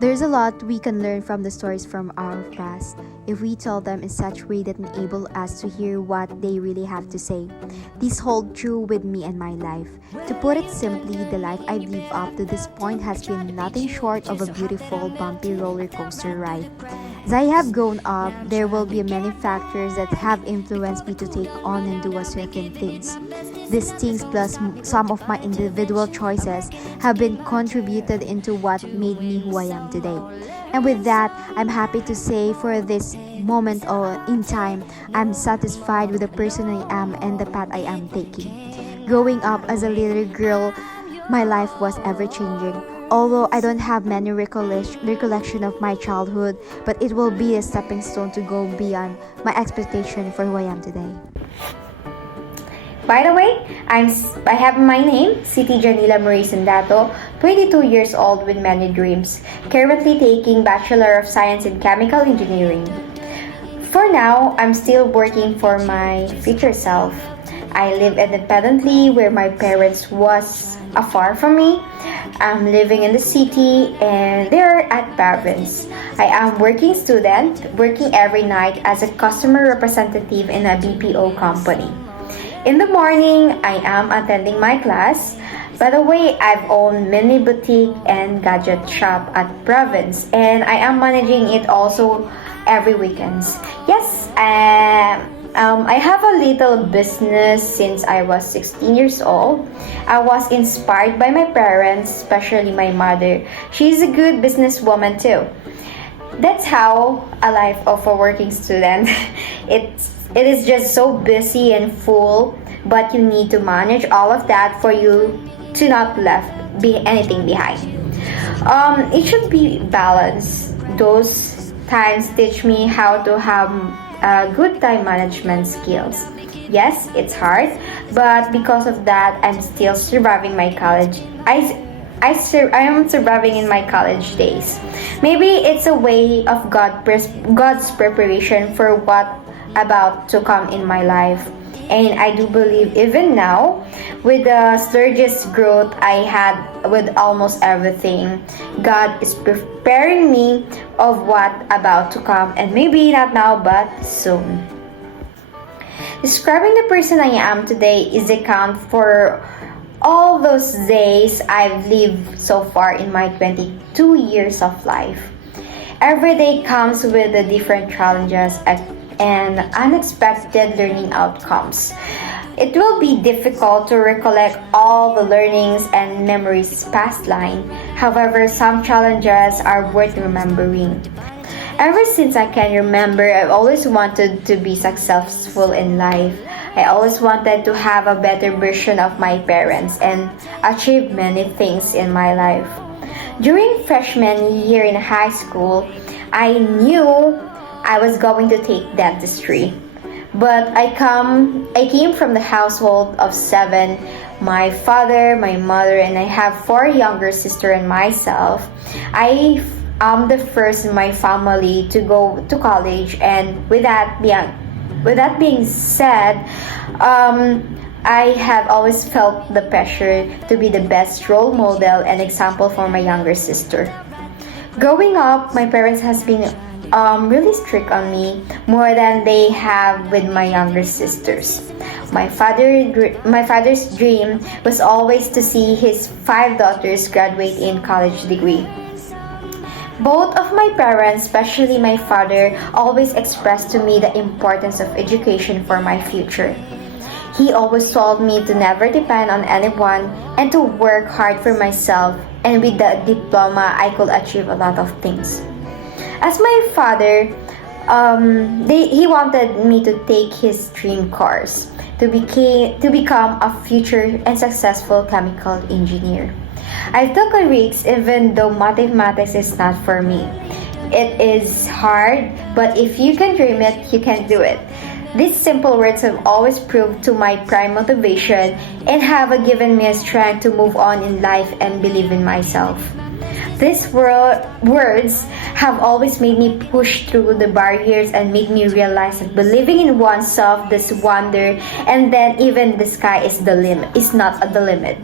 There's a lot we can learn from the stories from our past if we tell them in such a way that enable us to hear what they really have to say. These hold true with me and my life. To put it simply, the life I've lived up to this point has been nothing short of a beautiful, bumpy roller coaster ride. As I have grown up, there will be many factors that have influenced me to take on and do a certain things. These things plus some of my individual choices have been contributed into what made me who I am today. And with that, I'm happy to say for this moment or in time, I'm satisfied with the person I am and the path I am taking. Growing up as a little girl, my life was ever changing. Although I don't have many recollection of my childhood, but it will be a stepping stone to go beyond my expectation for who I am today. By the way, I have my name, Siti Janila Marie Sandato, 22 years old with many dreams, currently taking Bachelor of Science in Chemical Engineering. For now, I'm still working for my future self. I live independently where my parents was afar from me. I'm living in the city and they're at province. I am working student, working every night as a customer representative in a BPO company. In the morning, I am attending my class. By the way, I've owned mini boutique and gadget shop at province and I am managing it also every weekends. Yes, I have a little business since I was 16 years old. I was inspired by my parents, especially my mother. She's a good businesswoman too. That's how a life of a working student. It is just so busy and full, but you need to manage all of that for you to not left be anything behind. It should be balanced. Those times teach me how to have good time management skills. Yes, it's hard, but because of that, I'm still surviving my college. I am surviving in my college days. Maybe it's a way of God's preparation for what about to come in my life. And I do believe even now, with the surges growth I had with almost everything, God is preparing me of what about to come, and maybe not now but soon. Describing the person I am today is a count for all those days I've lived so far in my 22 years of life. Every day comes with the different challenges and unexpected learning outcomes. It will be difficult to recollect all the learnings and memories past line. However, some challenges are worth remembering. Ever since I can remember, I've always wanted to be successful in life. I always wanted to have a better version of my parents and achieve many things in my life. During freshman year in high school, I knew I was going to take dentistry. But I came from the household of 7. My father, my mother, and I have 4 younger sister and myself. I am the first in my family to go to college, and with that being said, I have always felt the pressure to be the best role model and example for my younger sister. Growing up, my parents has been really strict on me more than they have with my younger sisters. My father's dream was always to see his 5 daughters graduate in college degree. Both of my parents, especially my father, always expressed to me the importance of education for my future. He always told me to never depend on anyone and to work hard for myself, and with the diploma I could achieve a lot of things. As my father, he wanted me to take his dream course to become a future and successful chemical engineer. I took a risk even though mathematics is not for me. It is hard, but if you can dream it, you can do it. These simple words have always proved to my prime motivation and have given me a strength to move on in life and believe in myself. These words have always made me push through the barriers and made me realize that believing in oneself is wonder, and then even the sky is not the limit.